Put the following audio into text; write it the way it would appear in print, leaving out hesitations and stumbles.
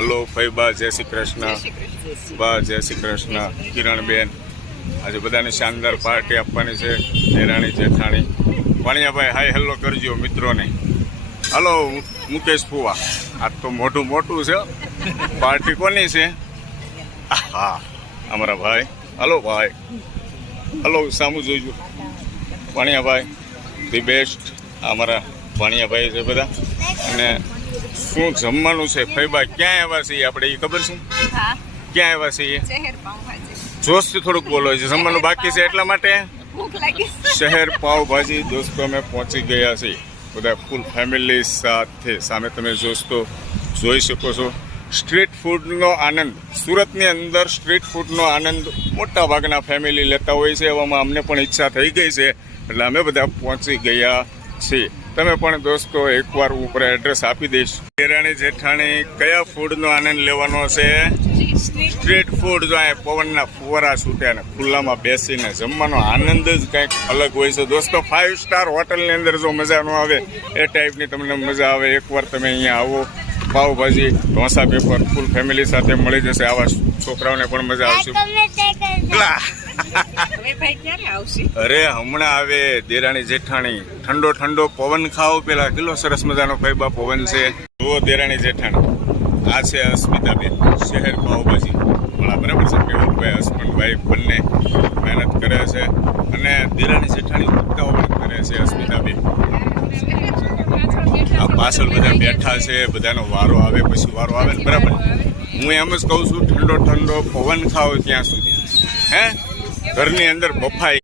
Hello ફઈબા, જય શ્રી કૃષ્ણ. બા જય શ્રી કૃષ્ણ. કિરણબેન, આજે બધાને શાનદાર પાર્ટી આપવાની છે. દેરાણી જેઠાણી. વાણિયાભાઈ હાય હેલો કરજો મિત્રોને. હલો મુકેશ ફુવા. આજ તો મોટું મોટું છે. પાર્ટી કોની છે? હા અમારા ભાઈ. હલો ભાઈ, હલો સામું જોઈજો. વાણિયાભાઈ ધી બેસ્ટ. અમારા વાણિયાભાઈ છે બધા. અને શું જમવાનું છે? ફઈબા ક્યાં આવ્યા છીએ આપણે, એ ખબર છે? ક્યાં આવ્યા છીએ? જોશથી થોડુંક બોલો છે. જમવાનું બાકી છે એટલા માટે શહેર પાવભાજી. દોસ્તો અમે પહોંચી ગયા છીએ બધા ફૂલ ફેમિલી સાથે. સામે તમે દોસ્તો જોઈ શકો છો. સ્ટ્રીટ ફૂડનો આનંદ, સુરતની અંદર સ્ટ્રીટ ફૂડનો આનંદ મોટા ભાગના ફેમિલી લેતા હોય છે. એવામાં અમને પણ ઈચ્છા થઈ ગઈ છે એટલે અમે બધા પહોંચી ગયા છીએ. તમે પણ દોસ્તો એકવાર ઉપર એડ્રેસ આપી દઈશ. દેરાણી જેઠાણી કયા ફૂડનો આનંદ લેવાનો છે? Street food. જો આ પવનના ફુવારા છૂટે અને ખુલ્લામાં બેસીને જમવાનો આનંદ જ કંઈક અલગ હોય છે દોસ્તો. 5 સ્ટાર હોટલની અંદર જો મજા ન આવે એ ટાઈપની તમને મજા આવે. એકવાર તમે અહીંયા આવો. Pav bhaji, dosa, paper full family સાથે મળી જશે. આવા છોકરાઓને પણ મજા આવશે. અરે હમણાં આવે દેરાણી જેઠાણી. ઠંડો ઠંડો પવન ખાઓ પેલા. કેટલો સરસ મજાનો ફઈબા પવન છે. જુઓ દેરાણી જેઠાણી. આ છે અસ્મિતાબેન. શહેર પાવભાજી વાળા, બરાબર છે? મેહુલભાઈ હસબન્ડભાઈ બંને મહેનત કરે છે અને દેરાણી જેઠાણી ઉત્તાઓ પણ કરે છે. અસ્મિતાબેન આ પાછળ બધા બેઠા છે. બધાનો વારો આવે પછી વારો આવે ને, બરાબર? હું એમ જ કહું છું ઠંડો ઠંડો પવન ખાઓ ત્યાં સુધી. હે ઘરની અંદર બફાઈ